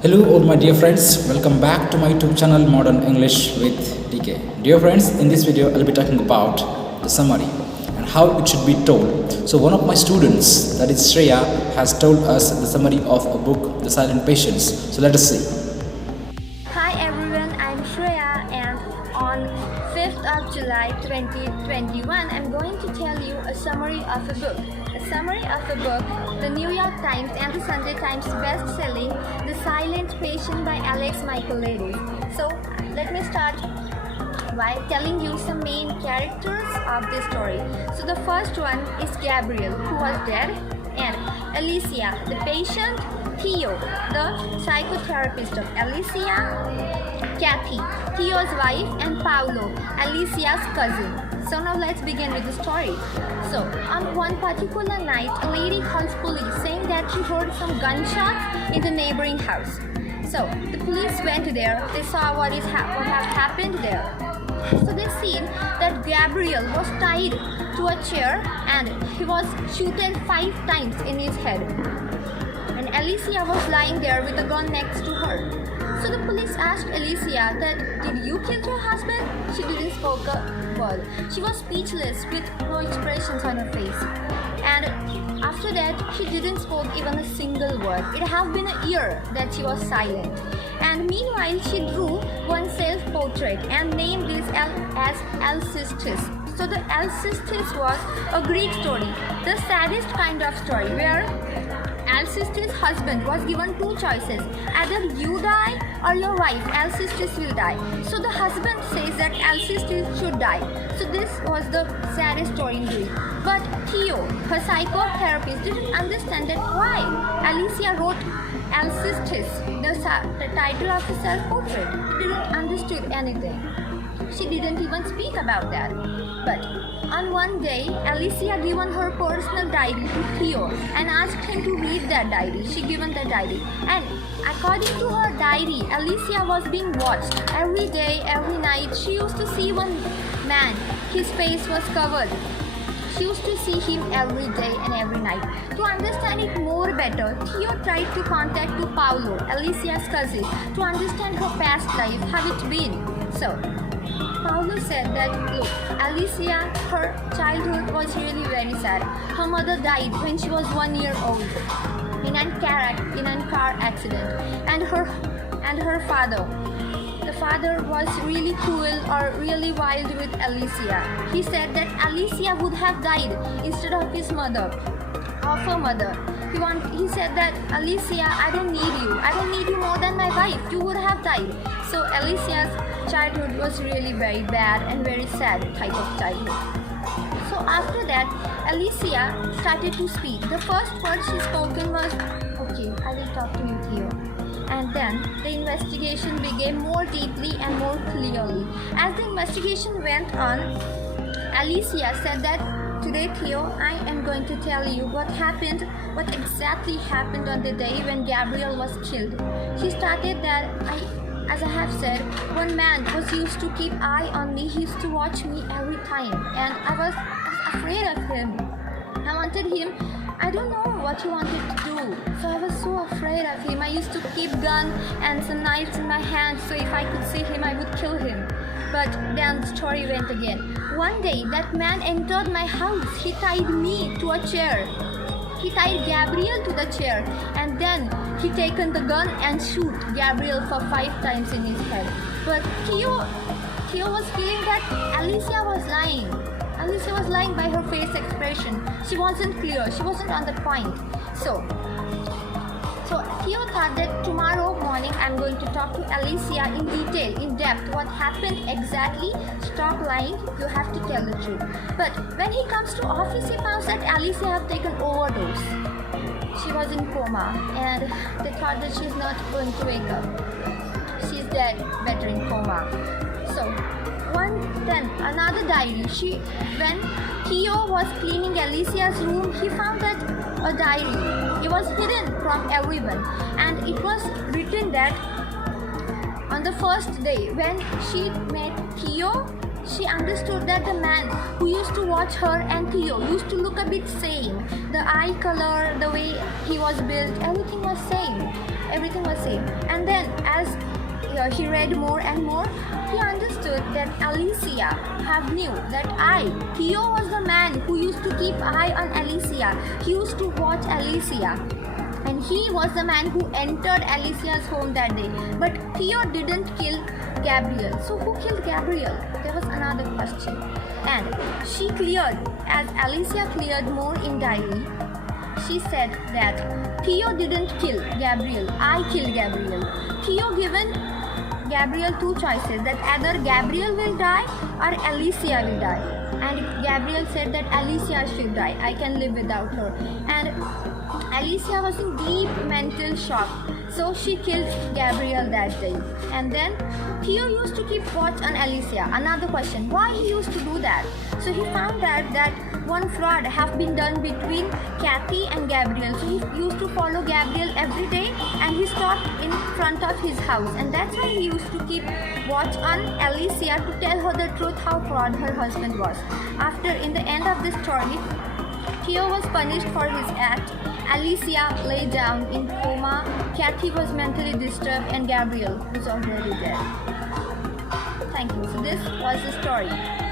Hello, all my dear friends. Welcome back to my YouTube channel Modern English with DK. Dear friends, in this video, I'll be talking about the summary and how it should be told. So, one of my students, that is Shrea, has told us the summary of a book, The Silent Patience. So, let us see. Hi everyone, I'm Shrea and on 5th of July 2021 I'm going to tell you a summary of a book. A summary of a book, the New York Times and the Sunday Times best-selling The Silent Patient by Michaelides. So let me start by telling you some main characters of this story. So the first one is Gabriel, who was dead, and Alicia, the patient, Theo, the psychotherapist of Alicia, Kathy, Theo's wife, and Paolo, Alicia's cousin. So now let's begin with the story. So on one particular night, a lady calls police saying that she heard some gunshots in the neighboring house. So the police went there. They saw what had happened there. So they seen that Gabriel was tied to a chair and he was shooted 5 times in his head. And Alicia was lying there with a gun next to her. So the police asked Alicia that, did you kill your husband? She didn't spoke a word. She was speechless with no expressions on her face. And after that, she didn't spoke even a single word. It had been a year that she was silent. And meanwhile, she drew one self-portrait and named this as Alcestis. So the Alcestis was a Greek story, the saddest kind of story where Alcestis' husband was given 2 choices. Either you die or your wife, Alcestis, will die. So the husband says that Alcestis should die. So this was the saddest story in Greek. But Theo, her psychotherapist, didn't understand that why Alicia wrote Alcestis, the title of the self-portrait. She didn't understood anything. She didn't even speak about that. But on one day, Alicia given her personal diary to Theo and asked him to read that diary. She given that diary. And according to her diary, Alicia was being watched every day, every night. She used to see one man. His face was covered. She used to see him every day and every night. To understand it more better, Theo tried to contact to Paolo, Alicia's cousin, to understand her past life, how it been. So Paolo said that, look, Alicia, her childhood was really very sad. Her mother died when she was 1 year old in a car accident, and her father. The father was really cruel or really wild with Alicia. He said that Alicia would have died instead of her mother. He said that, Alicia, I don't need you. I don't need you more than my wife. You would have died. So Alicia's childhood was really very bad and very sad type of childhood. So after that, Alicia started to speak. The first word she spoken was, okay, I will talk to you, Theo. And then the investigation began more deeply and more clearly. As the investigation went on, Alicia said that, today, Theo, I am going to tell you what exactly happened on the day when Gabriel was killed. She started that, as I have said, one man was used to keep eye on me. He used to watch me every time, and I was afraid of him. I wanted him. I don't know what he wanted to do, so I was so afraid of him. I used to keep gun and some knives in my hands, so if I could see him, I would kill him. But then the story went again. One day, that man entered my house. He tied me to a chair. He tied Gabriel to the chair, and then he taken the gun and shoot Gabriel for 5 times in his head. But Theo was feeling that Alicia was lying. Alicia was lying by her face expression. She wasn't clear. She wasn't on the point. So Theo thought that tomorrow morning I'm going to talk to Alicia in detail, in depth, what happened exactly. Stop lying, you have to tell the truth. But when he comes to office, he finds that Alicia had taken overdose. She was in coma and they thought that she's not going to wake up. She's dead, better in coma. So then another diary. When Theo was cleaning Alicia's room, he found that a diary. It was hidden from everyone, and it was written that on the first day when she met Theo, she understood that the man who used to watch her and Theo used to look a bit same. The eye color, the way he was built, everything was same. everything was same. And then as he read more and more, he understood that Alicia have knew that Theo was the man who used to keep eye on Alicia. He used to watch Alicia. And he was the man who entered Alicia's home that day. But Theo didn't kill Gabriel. So who killed Gabriel? There was another question. And she cleared, as Alicia cleared more in diary, she said that Theo didn't kill Gabriel. I killed Gabriel. Theo given Gabriel two choices, that either Gabriel will die or Alicia will die. And Gabriel said that Alicia should die. I can live without her. And Alicia was in deep mental shock. So she killed Gabriel that day. And then Theo used to keep watch on Alicia. Another question, why he used to do that? So he found out that one fraud have been done between Kathy and Gabriel. So he used to follow Gabriel every day and he stopped in front of his house. And that's why he used to keep watch on Alicia to tell her the truth how fraud her husband was. After, in the end of this story, Theo was punished for his act. Alicia lay down in coma, Kathy was mentally disturbed, and Gabriel was already dead. Thank you. So this was the story.